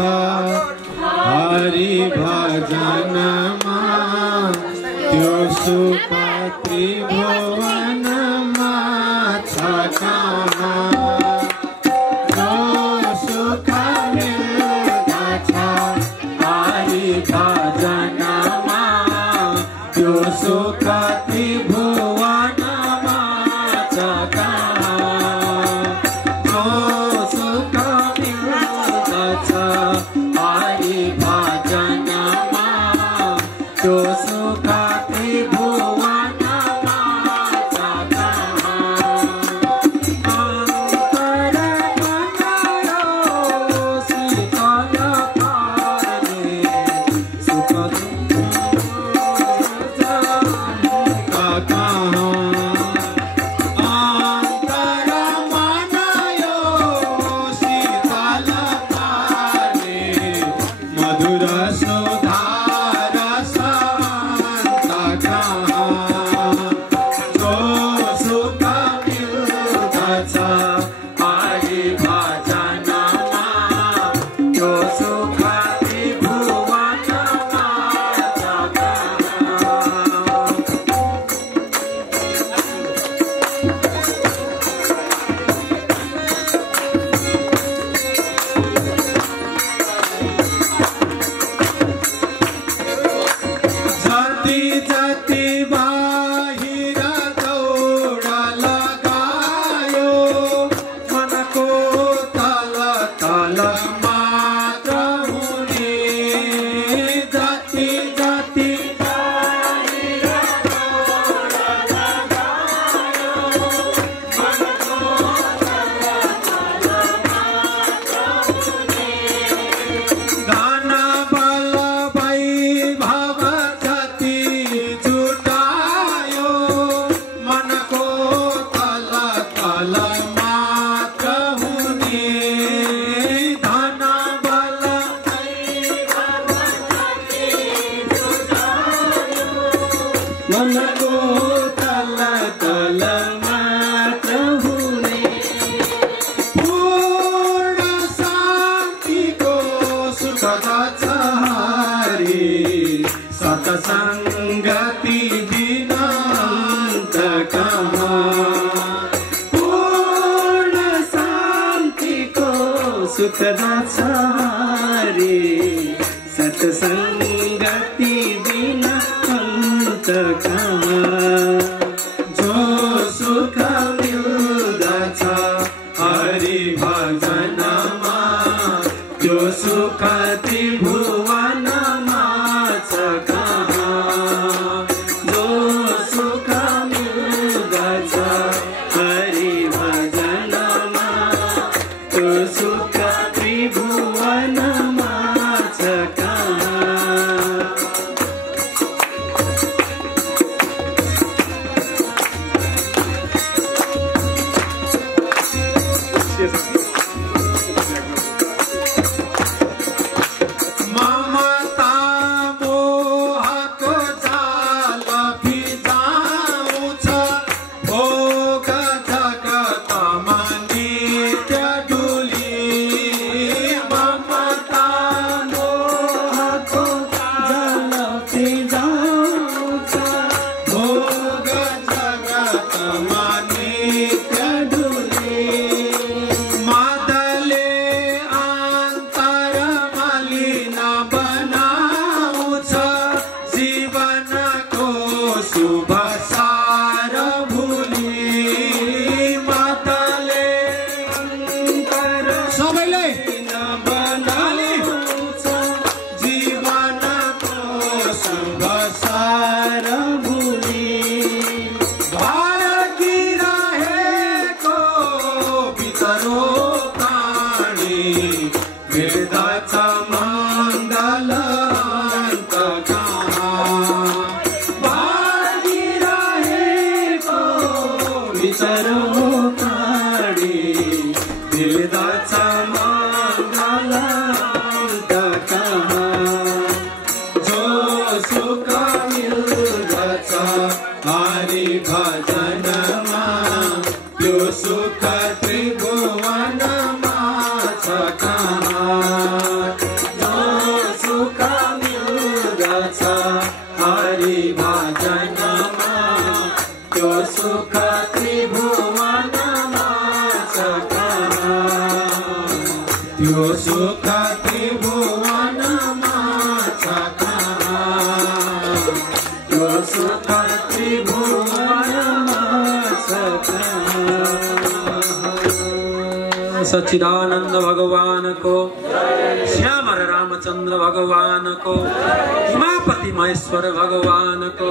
हरि भजन त्यो सुख त्रिभुवन छ कहाँ जो सुख मिल्दछ हरि भजन त्यो सुख त्रिभुवन छ कहाँ जो सुख मिल्दछ हरि भजन त्यो सुख त्रिभुवन छ कहाँ अंतर मनायो शीतल पारे सुख सतसंगति बिना पूर्ण शांति को सुख दाचारी सतसंगति बिना अंत कहाँ जो सुख मिल्दछ हरि भजन जो सुख त्रिभुवन छ कहाँ जो सुख मिल्दछ हरि भजन त्यो सुख त्रिभुवन छ कहाँ हरि भजनमा त्यो सुख त्रिभुवनमा छ कहाँ यो सुख त्रिभुवनमा छ कहाँ, यो सुख त्रिभुवनमा छ कहाँ। सच्चिदानंद भगवान को, श्यामर रामचंद्र भगवान को, उमापति महेश्वर भगवान को।